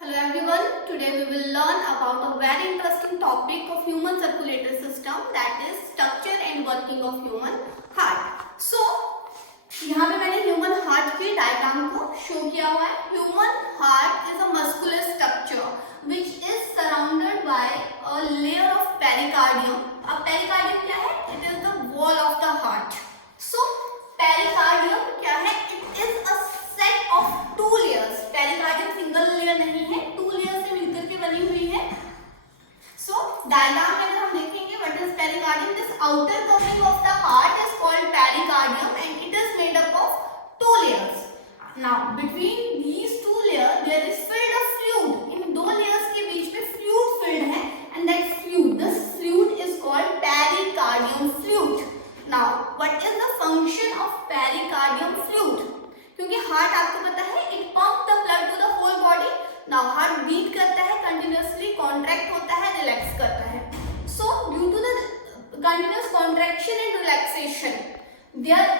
Hello everyone, today we will learn about a very interesting topic of human circulatory system, that is structure and working of human heart. So, यहाँ पे मैंने human heart की diagram को show किया हुआ है. Human heart is a muscular structure which is surrounded by a layer of pericardium. अब pericardium क्या है? It is the wall of the heart. So, pericardium क्या है? It is a set of two layers. Pericardium single layer नहीं है, two layers से मिलकर के बनी हुई है. So diagram में अगर हम देखेंगे what is pericardium, this outer covering of the heart is called pericardium and it is made up of two layers. Now between these two layers there is filled of fluid. इन दो layers के बीच में fluid filled है and that fluid, this fluid is called pericardium fluid. Now what is the function of pericardium fluid? क्योंकि heart आपको पता है it pump the blood to the whole body. Now heart beat करता है, continuously contract होता है, relax करता है. So due to the continuous contraction and relaxation there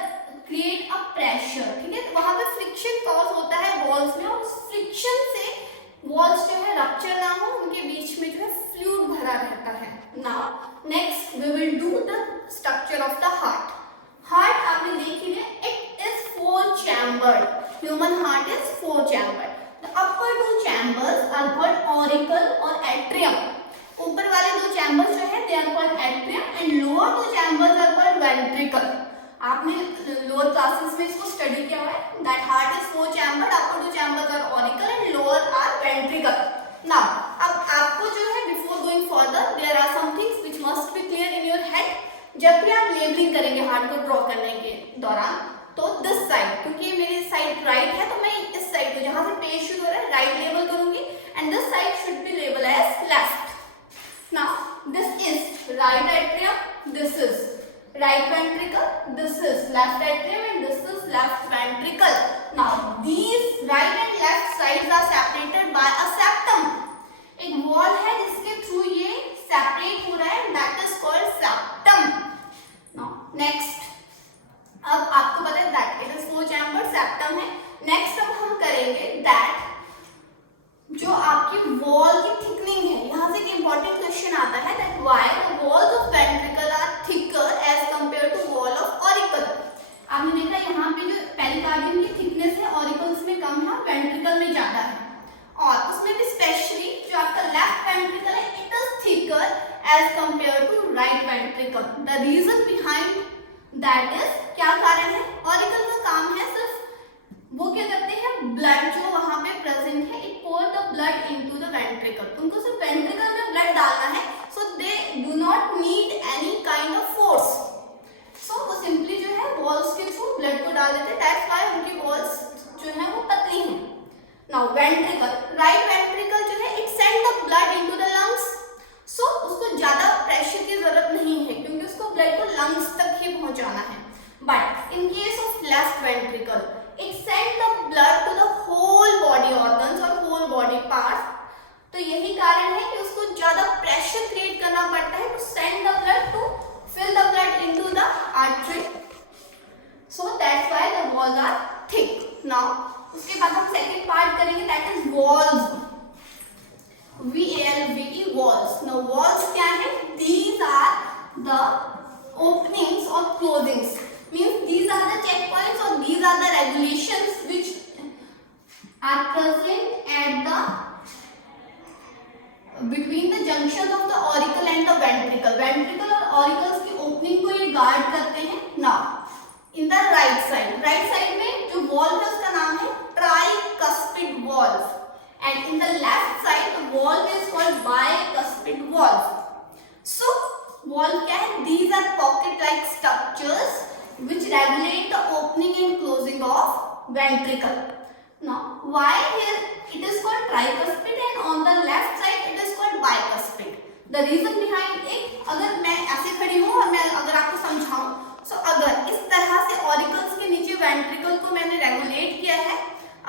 create a pressure. ठीक है, वहां पे फ्रिक्शन कॉज होता है वॉल्स में और उस फ्रिक्शन से वॉल्स जो है रप्चर ना हो, उनके बीच में जो है फ्लूइड भरा रहता है. Now next we will do the structure of the heart. Heart आपने देख लिया, it is four chambered. Human heart is four chambered. The upper two chambers are called auricle or atrium. ऊपर वाले दो chambers जो है they are called atrium and lower two chambers are called ventricle. आपने lower classes में इसको study किया हुआ है. That heart is four chambered. Upper two chambers are auricle and lower are ventricle. Now अब आपको जो है before going further there are some things which must be clear in your head. जब भी आप लेबलिंग करेंगे हार्ट को draw करने के दौरान, तो दिस साइड, क्योंकि मेरी साइड राइट है तो मैं इस साइड को जहां से पेज शुरू हो रहा है राइट लेबल करूंगी and this side should be label as left. Now this is right atrium, this is right ventricle, this is left atrium and this is left ventricle. Now these right and left sides are separated by a septum. एक wall है जिसके through ये separate हो रहा है, that is called septum. Now next, अब आपको पता है that it is four chamber septum है. नेक्स्ट अब हम करेंगे दैट जो आपकी वॉल की थिकनिंग है. यहाँ से एक इंपॉर्टेंट क्वेश्चन आता है that why the walls of ventricle are thicker as compare to wall of auricle. आपने देखा यहाँ पे जो पेरिकार्डियम की थिकनेस है ऑरिकल्स में कम है, वेंट्रिकल में ज्यादा है. और उसमें भी स्पेशली जो आपका लेफ्ट वेंट्रिकल है it is thicker as compare to right ventricle. The reason behind that is, क्या कारण है? ऑरिकल का काम है सिर्फ वो क्या करते हैं, ब्लड जो वहां पे प्रेजेंट है it pour the blood into the ventricle. उनको सिर्फ वेंट्रिकल में ब्लड डालना है, so they do not need any kind of force. So वो सिंपली जो है वॉल्स के थ्रू ब्लड को डाल देते हैं. दैट्स व्हाई उनकी वॉल्स जो है वो पतली हैं. नाउ वेंट्रिकल, राइट वेंट्रिकल जो है it send the blood into the lungs. So उसको ज्यादा प्रेशर की जरूरत नहीं है क्योंकि उसको ब्लड को लंग्स तक ही पहुंचाना है. But in case of left ventricle it send the blood to the whole body organs और होल बॉडी पार्ट्स. तो यही कारण है कि उसको ज्यादा प्रेशर क्रिएट करना पड़ता है to send the blood to fill the blood into the artery. So that's why the walls are thick. Now उसके बाद हम सेकंड पार्ट करेंगे that is walls. VALVE walls. Now walls क्या है? These are the openings or closings. Means these are the checkpoints or these are the regulations which are present at the between the junctions of the auricle and the ventricle. Ventricle और auricles की opening को ये guard करते हैं. Now in the right side में जो wall है उसका नाम है tricuspid valve. And in the left side the valve is called bicuspid valve. So valve क्या है? These are pocket like structures which regulate the opening and closing of ventricle. Now why here it is called tricuspid and on the left side it is called bicuspid? The reason behind it, अगर मैं ऐसे खड़ी हूँ और मैं अगर आपको समझाऊं, so अगर इस तरह से ऑरिकल्स के नीचे वेंट्रिकल को मैंने रेगुलेट किया है,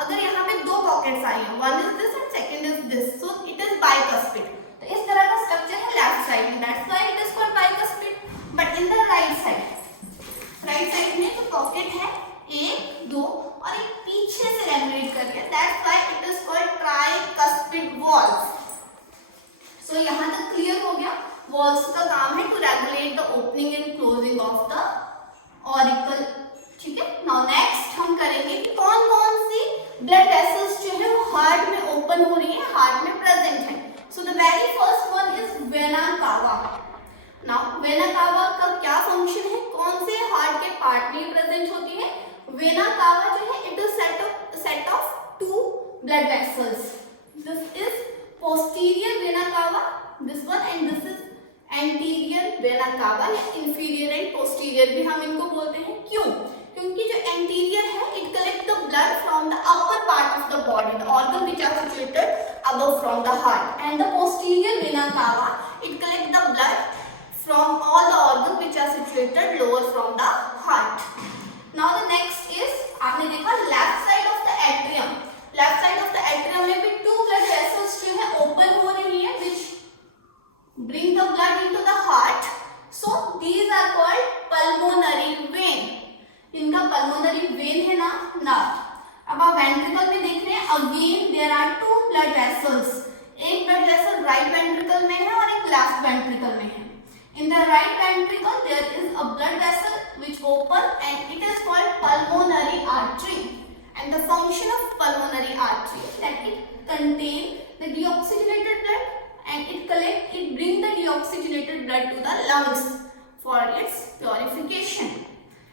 अगर यहाँ पे दो पॉकेट्स आई हैं, one is this and second is this, so it is bicuspid. तो इस तरह का स्ट्रक्चर है लेफ्ट साइड में, that's why it is called bicuspid. But in the right side में जो पॉकेट है एक, दो और एक पीछे से रेगुलेट करके, that's why it is called tricuspid. cuspid walls. So यहाँ तक क्लियर हो गया. वॉल्स का काम है to regulate the opening and closing of the auricle. ठीक है. नाउ नेक्स्ट हम करेंगे कि कौन कौन सी ब्लड वेसल्स जो है वो हार्ट में ओपन हो रही है, हार्ट में प्रेजेंट है. So the very first one is vena cava. Now vena cava का क्या फंक्शन है, कौन से हार्ट के पार्ट में प्रेजेंट होती है. वेना कावा जो है it is set of two blood vessels. This is posterior vena cava, this one, and this is anterior vena cava या इंफीरियर एंड पोस्टीरियर भी हम इनको बोलते हैं. क्यों? क्योंकि जो एंटीरियर है it collect the blood from the upper part of the body, the organ which are situated above from the heart, and the posterior vena cava it collect the blood from all the organ which are situated lower from the heart. Now the next is, आपने देखा left side of the atrium. Left side of the atrium में भी to blood vessels जो है open हो रही है which bring the blood into the heart. So these are called pulmonary vein. इनका pulmonary vein है ना. Now अब आप ventricle में देख रहे हैं, again there are two blood vessels. एक blood vessel right ventricle में है और एक left ventricle में है. In the right ventricle there is a blood vessel which open and it is called pulmonary artery. And the function of pulmonary artery that it contain the deoxygenated blood and it bring the deoxygenated blood to the lungs for its purification.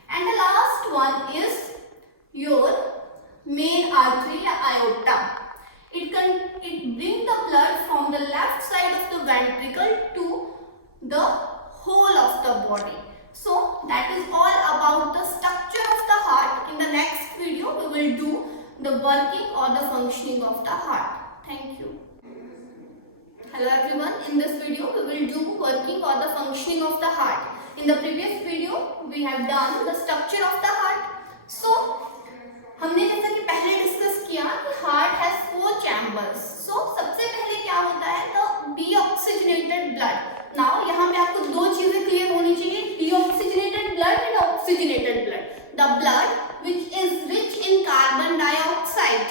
And the last one is your main artery या aorta. It bring the blood from the left side of the ventricle to the whole of the body. So that is all about the structure of the heart. In the next video we will do the working or the functioning of the heart. Thank you. Hello everyone, in this video we will do working or the functioning of the heart. In the previous video we have done the structure of the heart. So हमने जैसा कि पहले discuss किया कि heart has 4 chambers. सो सबसे पहले क्या होता है, द डीऑक्सीजनेटेड ब्लड. नाउ यहाँ पे आपको दो चीजें क्लियर होनी चाहिए, deoxygenated blood and oxygenated blood. The blood which is rich in carbon dioxide,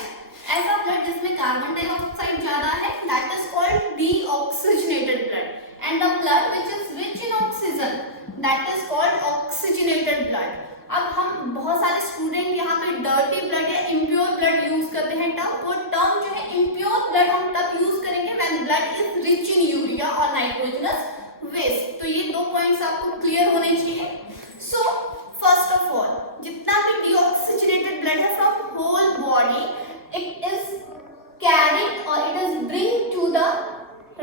ऐसा ब्लड जिसमें कार्बन डाइऑक्साइड ज्यादा है, that is called deoxygenated blood. And the blood which is rich in oxygen, that is called oxygenated blood. अब हम बहुत सारे student यहाँ पे डर्टी ब्लड या इम्प्योर ब्लड यूज करते हैं टर्म. वो टर्म जो है इम्प्योर ब्लड हम तब यूज करेंगे when blood is rich in urea और नाइट्रोजनस वेस्ट. तो ये दो पॉइंट्स आपको क्लियर होने चाहिए. सो फर्स्ट ऑफ ऑल, जितना भी डीऑक्सीजनेटेड ब्लड है from whole body, it is carried or it is bring to the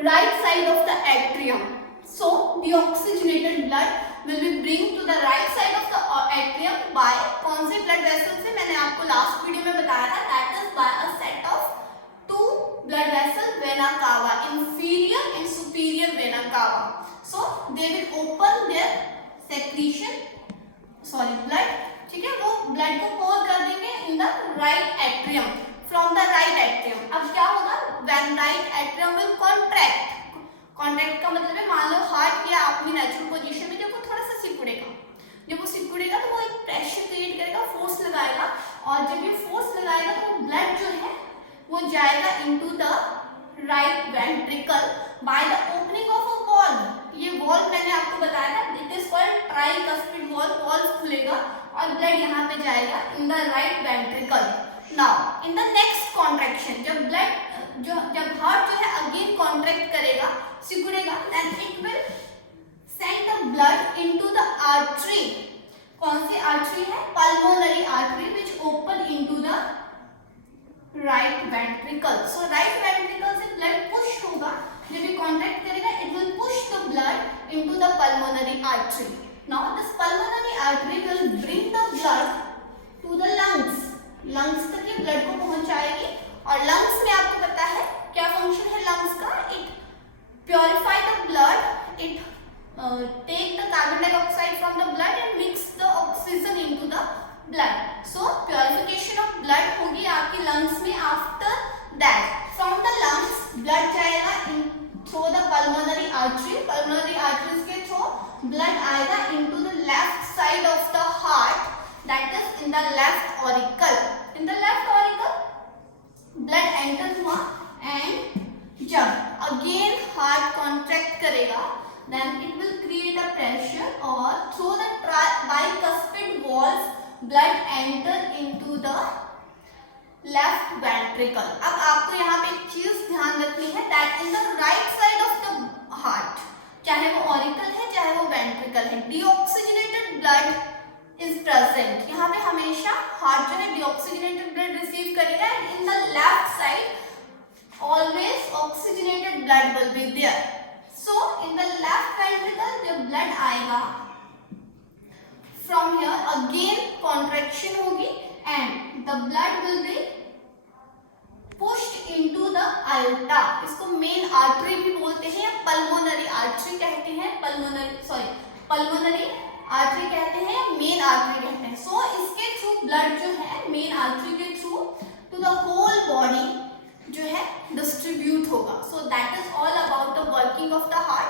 right side of the atrium. So the oxygenated blood will be bring to the right side of the atrium by कौन से blood vessels से मैंने आपको last video में बताया था, that is by a set of two blood vessels, vena cava, inferior and superior vena cava. So they will open their secretion, blood, ठीक है, वो blood को pour कर देंगे in the right atrium. From the right atrium. अब क्या होगा, when right atrium will contract. Contract का मतलब है, मान लो हार्ट या अपनी नेचुरल पोजीशन में जब वो थोड़ा सा सिकुड़ेगा, जब वो सिकुड़ेगा तो वो एक प्रेशर क्रिएट करेगा, फोर्स लगाएगा, और जब ये फोर्स लगाएगा तो ब्लड जो है वो जाएगा into the right ventricle by the opening of a valve. ये वॉल्व मैंने आपको बताया था, it is called tricuspid valve. Valve खुलेगा और ब्लड यहाँ पे जाएगा in the right ventricle. Now in the next contraction, जब हार्ट जो है अगेन कॉन्ट्रैक्ट करेगा, सिकुड़ेगा, then it will send the blood into the artery. कौन सी आर्टरी है, pulmonary artery which open into the right ventricle. So right ventricle से blood push होगा, जब ये कॉन्ट्रैक्ट करेगा it will push the blood into the pulmonary artery. Now this pulmonary artery will bring the blood to the lungs. Lungs तक ये blood को पहुंचाएगी, और लंग्स में आपको पता है क्या फंक्शन है लंग्स का, it purify the blood, it take the carbon dioxide from the blood and mix the oxygen into the blood. So purification of blood होगी आपकी लंग्स में. After that from the lungs blood जाएगा through the pulmonary artery. Pulmonary arteries के through blood आएगा into the left side of the heart, that is in the left auricle. In the left auricle blood enters हुआ and जब again heart contract करेगा then it will create a pressure or through the bicuspid walls blood enter into the left ventricle. अब आपको यहाँ पे एक चीज ध्यान रखनी है that in the right side of the heart, चाहे वो ऑरिकल है चाहे वो वेंट्रिकल है, deoxygenated blood is present. यहाँ पे हमेशा हार्ट जो है deoxygenated blood रिसीव करेगा and in the left side always oxygenated blood will be there. So in the left ventricle जब blood आएगा from here again contraction होगी and the blood will be pushed into the aorta. इसको main artery भी बोलते हैं या pulmonary artery कहते हैं, pulmonary artery कहते हैं या main artery कहते हैं. So इसके through blood जो है main artery के through to the whole body जो है डिस्ट्रीब्यूट होगा. So that is all about the working of the heart.